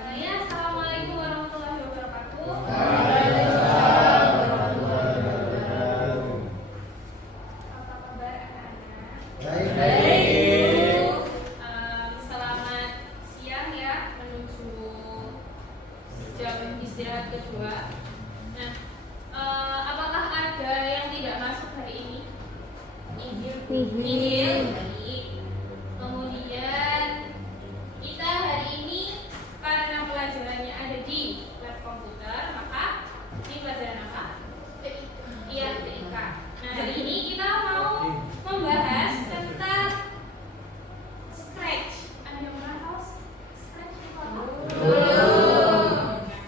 Ya, assalamualaikum warahmatullahi wabarakatuh. Waalaikumsalam warahmatullahi wabarakatuh. Apa kabar anak-anak? Baik. Selamat siang ya, menuju jam istirahat kedua. Nah, apakah ada yang tidak masuk hari ini? Nihil. Baik. Kemudian kita hari ini karena pelajarannya ada di lab komputer, maka ini pelajaran apa? Iya, TIK. Nah, hari ini kita mau membahas tentang Scratch. Ada yang pernah tahu Scratch itu apa? Belum.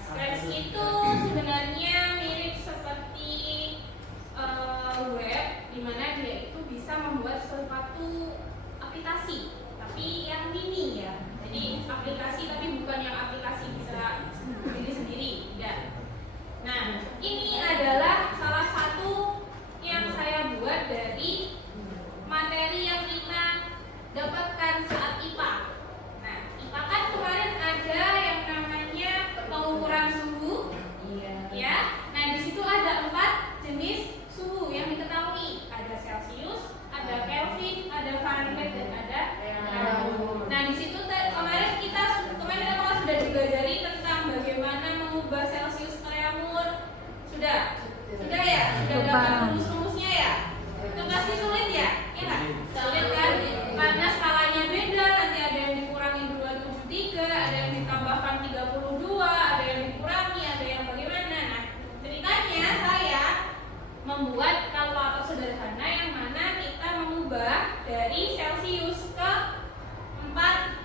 Scratch itu sebenarnya mirip seperti web, di mana dia itu bisa membuat suatu aplikasi, tapi yang mini ya. Jadi aplikasi tapi bukan yang aplikasi bisa sendiri-sendiri, enggak. Nah, ini adalah salah satu yang saya buat dari materi yang kita dapatkan saat IPA. Nah, IPA kan kemarin ada yang namanya pengukuran suhu, ya. Nah, di situ ada 4 jenis suhu yang diketahui. Ada Celcius, ada Kelvin, ada Fahrenheit, dan ada Kelvin. Nah, di situ kemarin apakah sudah dipelajari tentang bagaimana mengubah Celcius ke Reaumur? Sudah ya? Sudah dapat rumus-rumusnya ya? Itu pasti sulit ya? Iya nggak? Sulit kan? Karena skalanya beda, nanti ada yang dikurangi 273, ada yang ditambahkan 32, ada yang dikurangi, ada yang bagaimana. Nah, ceritanya saya membuat kalkulator sederhana yang mana kita mengubah dari Celcius ke 4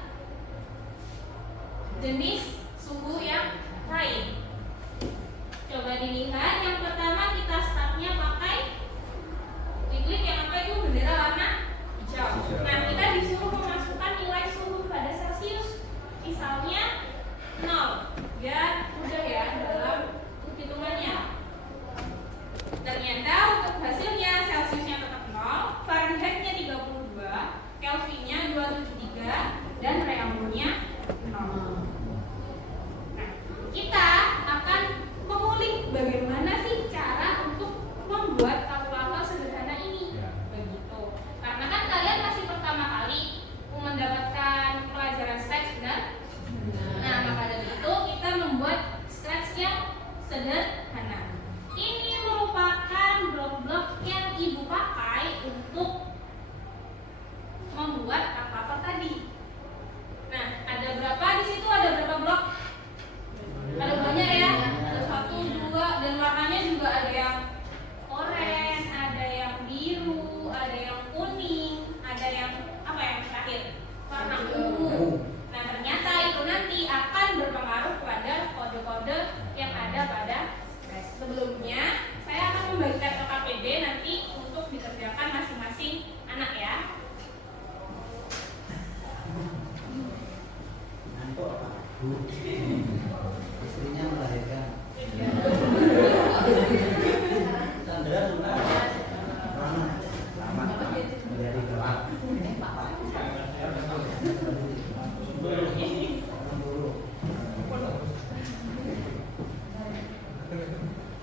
jenis suhu yang lain. Coba dilihat, yang pertama kita startnya pakai diklik yang apa itu bendera warna hijau. Nah, kita disuruh memasukkan nilai suhu pada Celcius, misalnya 0. Ya, udah ya dalam hitungannya. Ternyata untuk hasilnya Celciusnya tetap 0, Fahrenheitnya 32, Kelvinnya 273, dan Reaumurnya 0. Nah, kita akan mengulik bagaimana sih cara untuk membuat kalkulator sederhana ini. Begitu. Karena kan kalian masih pertama kali mendapatkan pelajaran Scratch, benar? Nah, maka dari itu kita membuat Scratch yang sederhana. Ini merupakan blok-blok yang ibu pakai untuk membuat kalkulator tadi. Nah, ada berapa di situ? Ada berapa blok? Ada banyak ya. Ada 1, 2, dan warnanya juga ada yang oranye, ada yang biru, ada yang kuning, ada yang apa yang terakhir? Warna ungu. Nah, ternyata itu nanti akan berpengaruh pada kode-kode yang ada pada Scratch. Sebelumnya, saya akan membagikan LKPD nanti untuk dikerjakan masing-masing anak ya. Ngantuk Pak. Istrinya melahirkan. Sandra sudah lama menjadi gelap.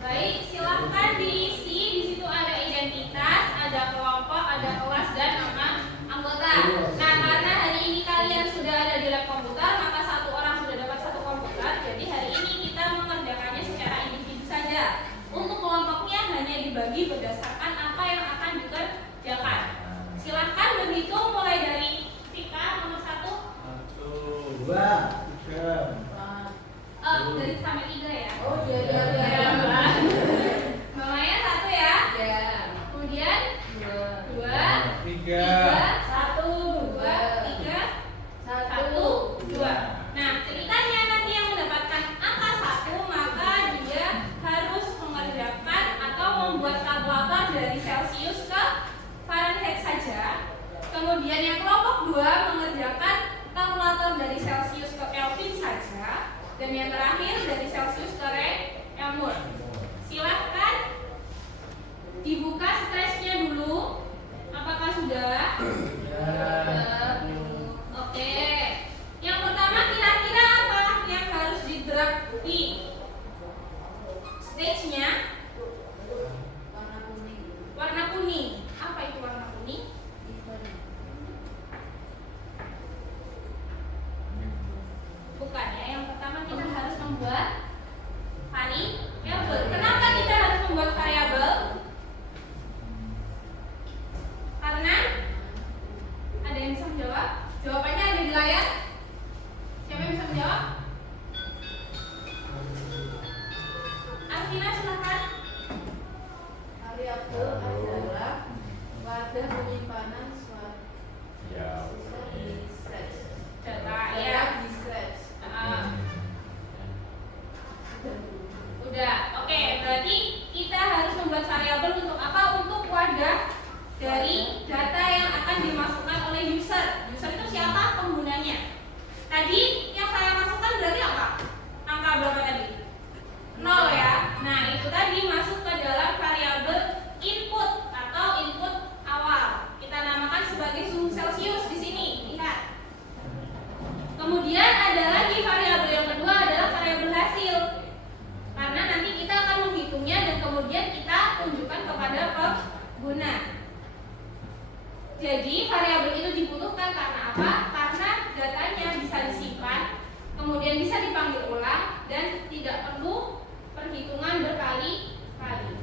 Baik, silahkan diisi. Di situ ada identitas, ada kelompok, ada kelas, dan nama anggota. Nah, karena hari ini kalian sudah ada di lab komputer, maka satu orang sudah dapat 1 komputer. Jadi hari ini kita mengerjakannya secara individu saja. Untuk kelompoknya hanya dibagi berdasarkan apa yang akan dikerjakan. Silahkan berhitung mulai dari Tika nomor 1. 1, 2, 3. Dari sampai 3 ya. Oh iya. Mamanya 1 ya. Ya. Kemudian 2, 3. 1, 2, 3, 1, 2. Nah, ceritanya nanti yang mendapatkan angka 1 maka dia harus mengerjakan atau membuat kalkulator dari Celcius ke Fahrenheit saja. Kemudian yang kelompok 2 mengerjakan kalkulator dari Celcius ke Kelvin saja. Dan yang terakhir dari Celcius ke Reaumur. Silahkan dibuka Scratch-nya dulu. Apakah sudah? Ya. Oke. Yang pertama kira-kira apa yang harus membuat variabel. Kenapa kita harus membuat variabel? Karena ada yang bisa menjawab? Jawabannya ada di layar. Siapa yang bisa menjawab? Alvina, silakan. Variabel adalah wadah penyimpanan suatu Ya. di Scratch. Data Data ya. di Scratch. Udah, oke. Berarti kita harus membuat variabel untuk apa? Untuk wadah dari data yang akan dimasukkan oleh user. User itu siapa? Penggunanya. Tadi yang saya masukkan berarti apa? Angka berapa tadi? 0 ya. Nah, itu tadi masuk ke dalam variabel input atau input awal. Kita namakan sebagai suhu Celcius di sini. Lihat. Kemudian ada lagi variabel yang kedua adalah variabel hasil. Karena nanti kita akan menghitungnya dan kemudian kita tunjukkan kepada pengguna. Jadi variabel itu dibutuhkan karena apa? Karena datanya bisa disimpan, kemudian bisa dipanggil ulang dan tidak perlu perhitungan berkali-kali.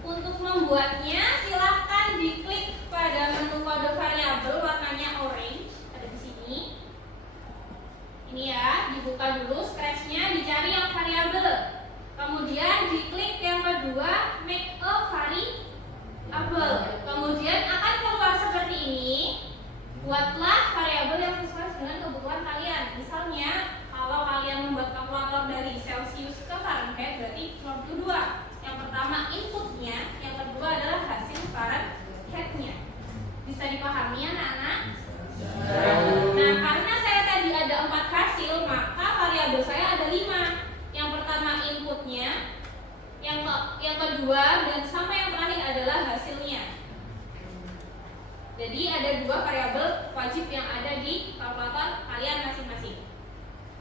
Untuk membuatnya silahkan diklik pada menu kode variabel warnanya orange, ada di sini. Ini ya, dibuka dulu Scratch-nya, dicari yang variabel. Kemudian diklik yang kedua make a variable. Kemudian akan keluar seperti ini. Buatlah variabel yang sesuai dengan kebutuhan kalian. Misalnya kalau kalian membuat kalkulator dari Celsius ke Fahrenheit berarti cuma butuh 2. Yang pertama inputnya, yang kedua adalah hasil Fahrenheit-nya. Bisa dipahami anak-anak? Nah, karena saya tadi ada 4 hasil, maka variabel saya ada 5. Yang pertama inputnya, yang kedua dan sampai yang terakhir adalah hasilnya. Jadi ada 2 variabel wajib yang ada di kalkulator kalian masing-masing.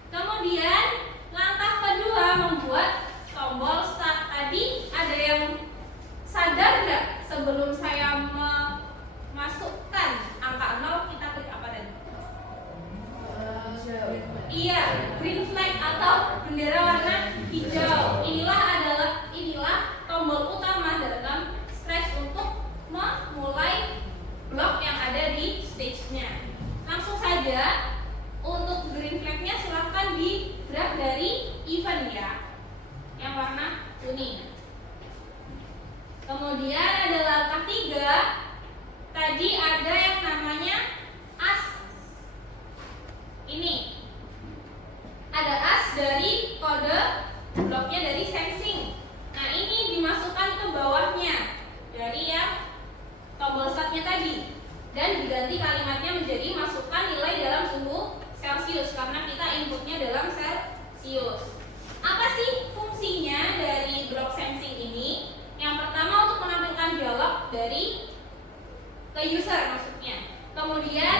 Kemudian langkah kedua membuat tombol start. Tadi ada yang sadar nggak sebelum saya memasukkan angka 0 kita klik apa tadi? Iya, green flag atau bendera warna hijau. Inilah tombol utama dalam Scratch untuk memulai blok yang ada di stage-nya. Langsung saja untuk green flag-nya silahkan di drag dari event ya, yang warna kuning. Kemudian ada langkah 3. Tadi ada yang namanya as. Ini ada as dari kode bloknya dari sensing. Nah, ini dimasukkan ke bawahnya dari yang tombol startnya tadi dan diganti kalimatnya menjadi masukkan nilai dalam suhu Celcius karena kita inputnya dalam Celcius. Apa sih fungsinya dari blok sensing ini? Yang pertama untuk menampilkan dialog dari ke user maksudnya. Kemudian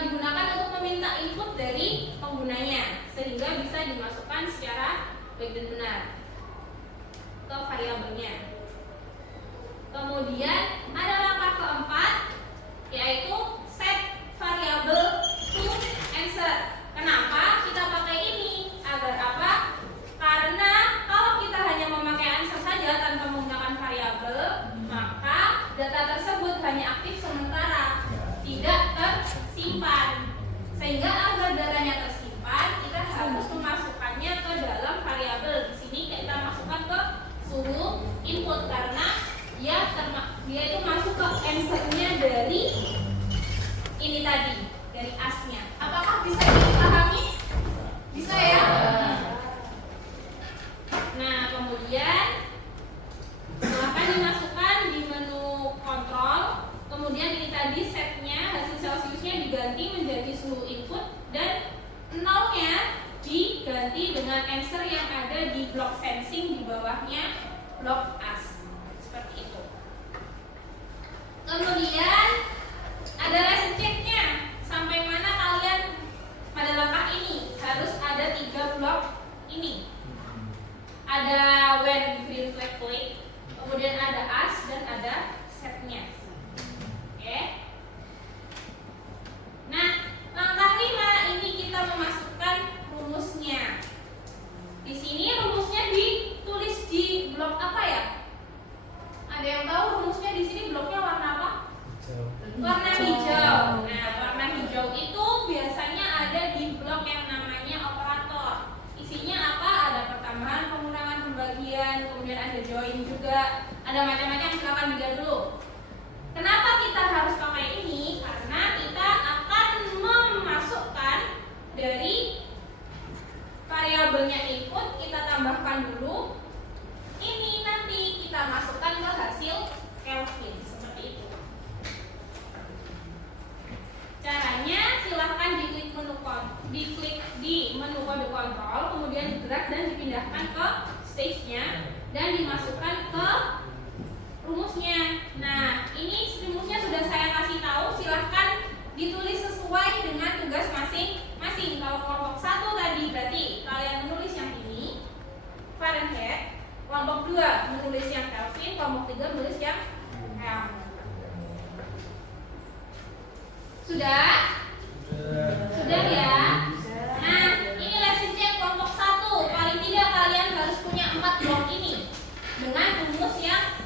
digunakan untuk meminta input dari penggunanya sehingga bisa dimasukkan secara baik dan benar ke variabelnya. Kemudian ada langkah keempat yaitu set variable to answer. Kenapa kita pakai ini? Agar apa? Karena kalau kita hanya memakai answer saja tanpa menggunakan variabel, maka data tersebut hanya aktif sementara, tidak tersimpan. Sehingga agar datanya tersimpan, kita harus memasukkannya ke dalam variabel. Di sini kita masukkan ke suhu input karena dia itu masuk ke answer-nya dari ini tadi, dari as-nya. Apakah bisa dipahami? Bisa ya? Nah, kemudian silahkan dimasukkan di menu kontrol. Kemudian ini tadi setnya, hasil Celsiusnya diganti menjadi suhu input blok as. Seperti itu. Kemudian ada lesson check-nya. Sampai mana kalian pada langkah ini? Harus ada 3 blok ini. Ada when green flag click, kemudian ada as dan ada set-nya. Oke. Nah, langkah 5 ini kita memasukkan rumusnya. Di sini rumusnya ditulis di blok apa ya? Ada yang tahu rumusnya di sini bloknya warna apa? Warna hijau. Nah, warna hijau itu biasanya ada di blok yang namanya operator. Isinya apa? Ada pertambahan, pengurangan, pembagian, kemudian ada join juga. Ada macam-macam, silakan dilihat dulu. Kenapa kita harus pakai ini? Karena kita akan memasukkan dari variabelnya input, kita tambahkan dulu. Ini nanti kita masukkan ke hasil Kelvin seperti itu. Caranya silahkan diklik di menu kode kontrol, kemudian digerak dan dipindahkan ke stage-nya dan dimasukkan ke rumusnya. Nah, ini rumusnya sudah saya kasih tahu, silahkan ditulis sesuai dengan tugas masing-masing. Kalau kelompok 1 tadi berarti kalian menulis yang ini Fahrenheit, kelompok 2 menulis yang Kelvin, kelompok 3 menulis yang Kelvin. Sudah? Sudah ya? Nah, ini lesson check kelompok 1. Paling tidak kalian harus punya 4 blok ini dengan rumus yang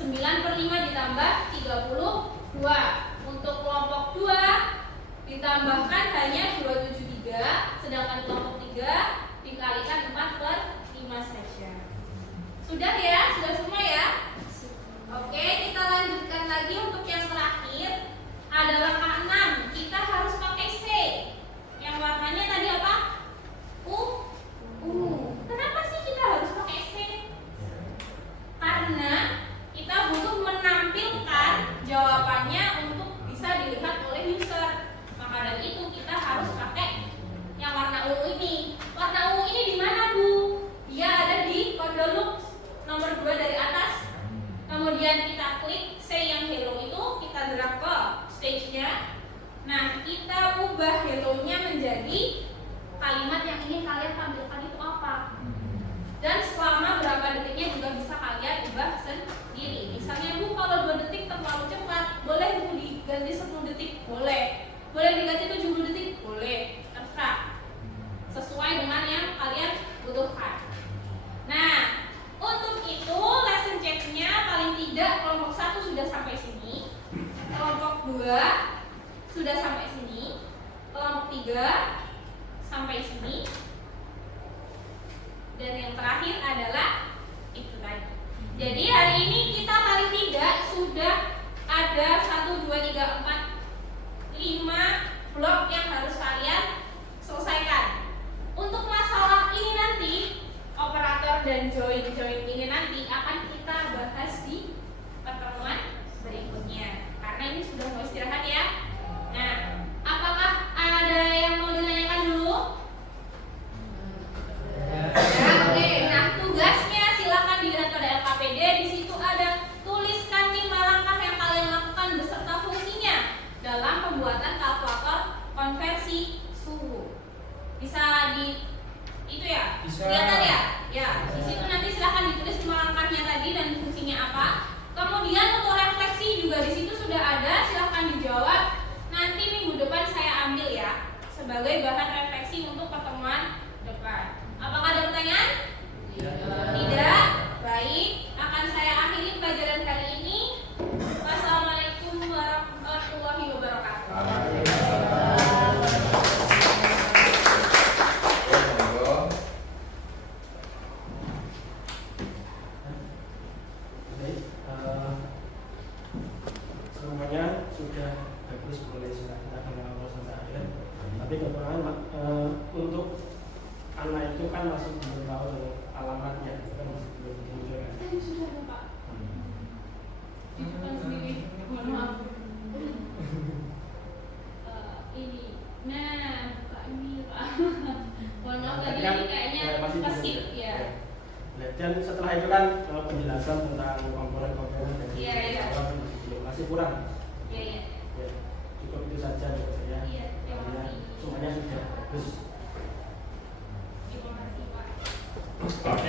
9/5 ditambah 32. Untuk kelompok 2 ditambahkan hanya 273, sedangkan kelompok 3 dikalikan 4/5 saja. Sudah ya? Sudah semua ya? Oke, kita lanjutkan lagi untuk yang terakhir. Ada langkah 6, kita harus pakai C. Yang warnanya tadi apa? Kenapa sih kita harus pakai C? Karena kita butuh menampilkan jawabannya untuk bisa dilihat oleh user. Maka dari itu kita harus pakai yang warna ungu ini. Warna ungu ini di mana, Bu? Dia ada di kode loop nomor 2 dari atas. Kemudian kita klik C yang hello itu, kita drag ke stage-nya. Nah, kita ubah hello-nya menjadi kalimat yang ingin kalian tampilkan itu apa. Dan selama berapa detiknya juga bisa kalian ubah sendiri. Misalnya, Bu, kalau 2 detik terlalu cepat, boleh Bu diganti 10 detik? Boleh. Boleh diganti 70 detik? Boleh. Terserah. Sesuai dengan yang kalian butuhkan. Nah, untuk itu lesson check-nya paling tidak kelompok 1 sudah sampai sini, kelompok 2 sudah sampai sini, kelompok 3 sampai sini, dan yang terakhir adalah itu tadi. Jadi hari ini kita paling tidak sudah ada 1, 2, 3, 4, 5 blok yang harus kalian selesaikan. Untuk masalah ini nanti, operator dan join ini nanti akan kita bahas di pertemuan berikutnya. Karena ini sudah mau istirahat ya. Nah, apakah ada yang mau ditanyakan dulu? Oke. Nah, tugasnya silakan dilihat pada LKPD. Di situ ada tuliskan 5 langkah yang kalian lakukan beserta fungsinya dalam pembuatan kalkulator konversi suhu. Bisa di itu ya? Bisa. Kelihatan ya? Ya, di situ nanti silahkan ditulis 5 langkahnya tadi dan fungsinya apa. Kemudian untuk refleksi juga di situ sudah ada, silahkan dijawab. Nanti minggu depan saya ambil ya sebagai bahan refleksi untuk pertemuan depan. Apakah ada pertanyaan? Tidak? Baik, akan saya akhiri pelajaran kali ini. Wassalamualaikum warahmatullahi wabarakatuh. Semuanya sudah bagus, boleh kita awal sampai akhir. Tapi kekurangan untuk anak itu kan masih belum tahu alamatnya, itu kan masih belum ditunjukkan. Tadi sudah ada Pak. Itu kan sendiri. Mohon maaf. Ini. Nah, buka ini Pak. Mohon maaf tadi Kan, kayaknya masih belum skip ada. ya. Dan setelah itu kan penjelasan tentang komponen-komponen dari Iya, iya. pesawat masih kurang. Iya, iya. Ya, cukup itu saja menurut saya. Iya, terima Karena kasih. semuanya sudah bagus. Terima kasih, Pak. Oke.